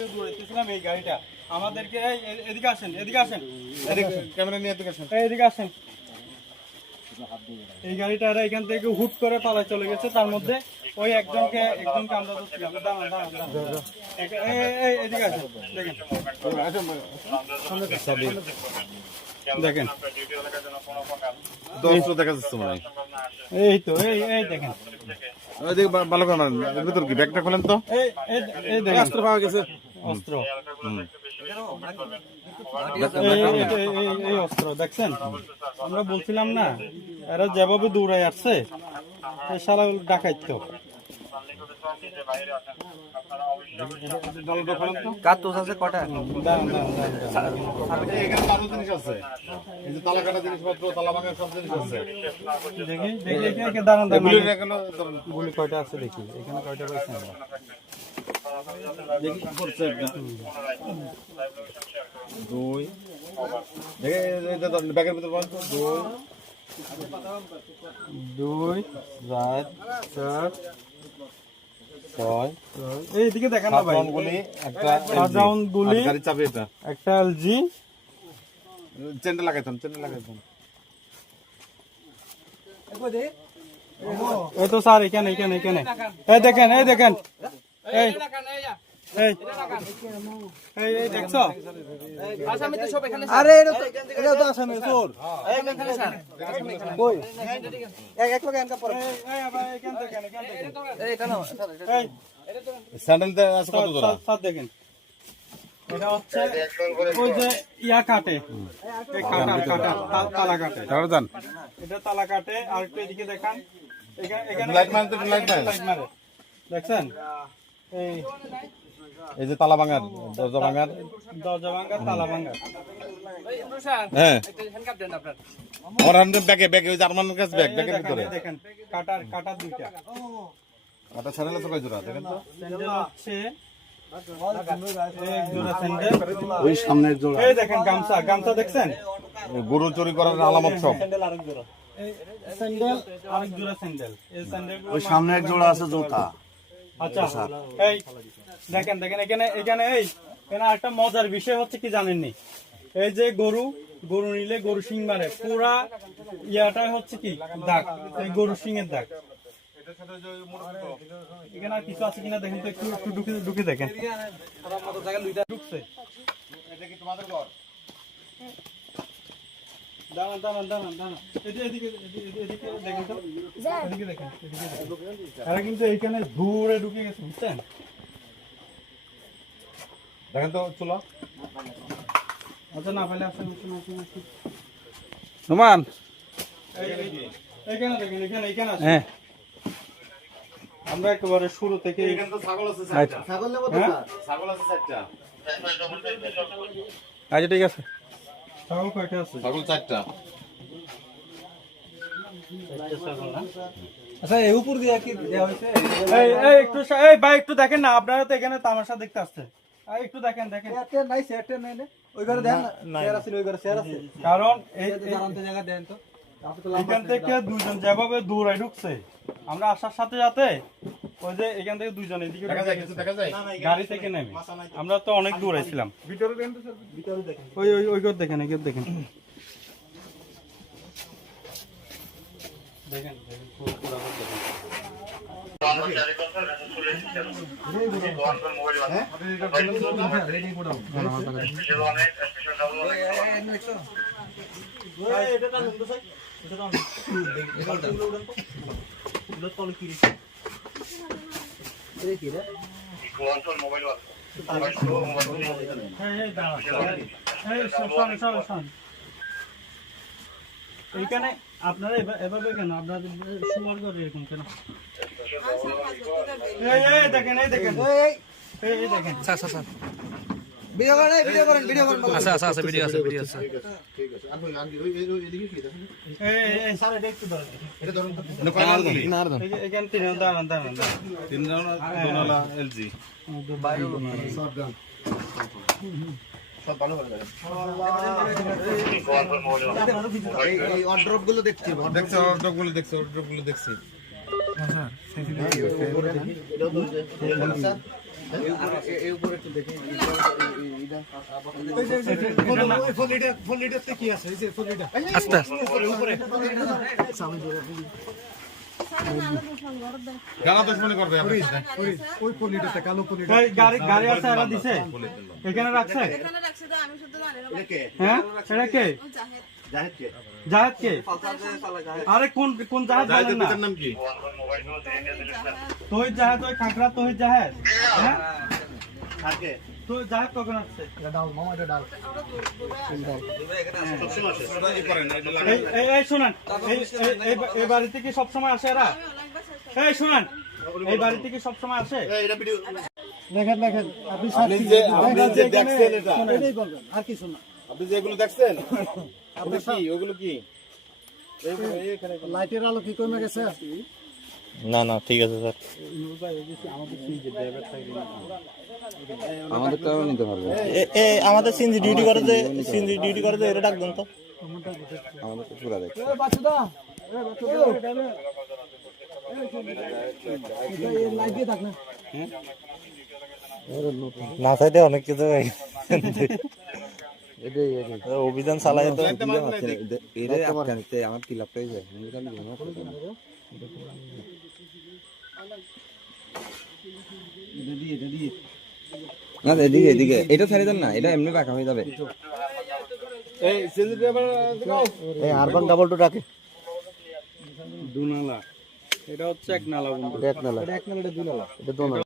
এই গাড়িটা আমাদেরকে এদিকে আসেন ক্যামেরা নিয়ে এদিকে আসেন এই গাড়িটা এখান থেকে হুট করে পালায় চলে গেছে। তার মধ্যে ওই একজনকে আমরা ধরছিলাম। এদিকে আসেন দেখেন দেখা যাচ্ছে মনে হয়। এই তো এই দেখেন ভালো করে মারেন। এর ভিতর কি ব্যাগটা খোলেন তো। এই দেখেন অস্ত্র পাওয়া গেছে। অস্ত্র এই অস্ত্র দেখছেন। আমরা বলছিলাম না এরা যেভাবে দৌড়ায় আসছে সারা ডাকাইত তো। কার্তুজ আছে কটা? গুলি কয়টা আছে দেখি এখানে কয়টা পাইছি আমরা। দুই ব্যাগের ভিতর দুই চার চার এইদিকে দেখেন না ভাই। গুলি একটা গুলি গাড়ি চাবি এটা একটা এলজি চেনটা লাগাইতাম এই তো স্যার এখানে এই দেখেন এই দেখছো। আরে এটা তো আসামি চোর। কই এক লোক এনকা পড়ে। এই এটা না স্যার স্যান্ডেল আছে কত দূর স্যার দেখেন এটা হচ্ছে ওই যে ইয়া কাটে এই কাটা তালা কাটে এটা তালা কাটে। আর একটু এদিকে দেখান এখানে লাইট মারে দেখছেন এই যে তালা ভাঙার দরজা ভাঙার তালা ভাঙার। হ্যাঁ আমার হাতে ব্যাগে ওই জার্মানের কাছে ব্যাগের ভিতরে দেখেন কাটার দুইটা কাটা ছাড়ালে তো কয় জোড়া দেখেন তো। স্যান্ডেল হচ্ছে এক জোড়া স্যান্ডেল ওই সামনের জোড়া। এই দেখেন গামছা দেখছেন গরু চুরি করার আলামত সব। স্যান্ডেল আরেক জোড়া স্যান্ডেল এই স্যান্ডেল ওই সামনে এক জোড়া আছে জুতা। আচ্ছা এই দেখেন এখানে একটা মজার বিষয় হচ্ছে কি জানেননি, এই যে গরু নিলে গরু শিং মারে পুরা ইয়াটা হচ্ছে কি দাগ, এই গরু শিংয়ের দাগ। এখানে আর কিছু আছে কিনা দেখেন তো, একটু ঢুকে দেখেন। ঢুকছে দাঁড়ান এদিকে দেখেন তো, এদিকে দেখেন এরা কিন্তু এইখানে ঘুরে ঢুকে গেছে বুঝছেন। দেখেন তো চলো। আচ্ছা না পেলে আসেন নুমান এইখানে দেখেন এখানে আছে। আমরা একেবারে শুরু থেকে এখানে তো ছাগল আছে ছাগল নেব তো হ্যাঁ? ছাগল আছে 4টা। আচ্ছা ঠিক আছে। ছাগল কয়টা আছে? ছাগল 4টা। আচ্ছা এই উপর দিয়ে কি দেয়া হইছে? এই ভাই একটু দেখেন না, আপনারা তো এখানে তামাশা দেখতে আসছে, একটু দেখেন সেটা নাই সেটা নাই না ওই ঘরে দেন না, শেয়ার আছে ওই ঘরে শেয়ার আছে। কারণ এই জানাতে জায়গা দেন তো। এখান থেকে দুইজন যেভাবে দৌড়ায় ঢুকছে, আমরা আসার সাথে সাথে ওই যে এখান থেকে দুইজন এদিকে দেখা যায় গাড়ি থেকে নেমে আমরা তো অনেক দৌড়াইছিলাম। ভিতরে দেন তো স্যার, ভিতরে দেখেন। ওই ঘর দেখেন পুরো ঘর দেখেন। এইখানে আপনারা এভাবে কেন, আপনাদের সুমার করে এরকম কেন? দেখেন দেখেন স্যার ভিডিও করেন ভিডিও করেন। আচ্ছা ভিডিও আছে ঠিক আছে। আর ওই এদিকে কি দেখেন? স্যার এটা একটু ধরেন, এটা ধরুন তো। এখানে দাঁড়ান তিন জন দোনালা এলজি শটগান। সব ভালো করে দেখেন। এই অর্ডার গুলো দেখছি। অর্ডার গুলো দেখছি। এই উপরে একটু দেখি আস্তে গানা দুশ্মনী করবে আপনার সাথে। এই গাড়ি আছে এরা দিছে এখানে রাখছে এখানে রাখছে তো আমি শুধু জানি না এটা কে হ্যাঁ এটা কে জাহিদ কে জাহেদ কে আরে কোন জাহেদ বলেন জাহিদের না পিতার নাম কি? তোহিদ জাহেদ ওই খাগড়া তোহিদ জাহেদ হ্যাঁ আর কে তো জাহেদ কখন আসছে সবসময় আসে ই করেন, এটা লাগান। এই শুনেন এই বাড়িতে কি সবসময় আসে এরা এই শুনেন এই বাড়িতে কি সবসময় আসে এটা ভিডিও আপনি যে দেখছেন এটা, আপনি যে এগুলো দেখছেন, ওগুলো কি? ওগুলো কি? না না ঠিক আছে স্যার আমাদেরটাও নিতে পারবে আমাদের সিনজি ডিউটি করে যে এটা ডাকবেন তো আমাদের তো পুরা দেখ না সাইডে অনেক কিছু অভিযান চালায় তো আমার কি লাভ পেয়ে যায় না এদিকে এদিকে এটা ছেড়ে দেন না এটা এমনি বাঁকা হয়ে যাবে এই সিনজি ড্রাইভার এই আরবান ডাবল টু ডাকে দুনালা এটা হচ্ছে এক নালা বন্ধু এক নালা এটা দুই নালা এটা দো নালা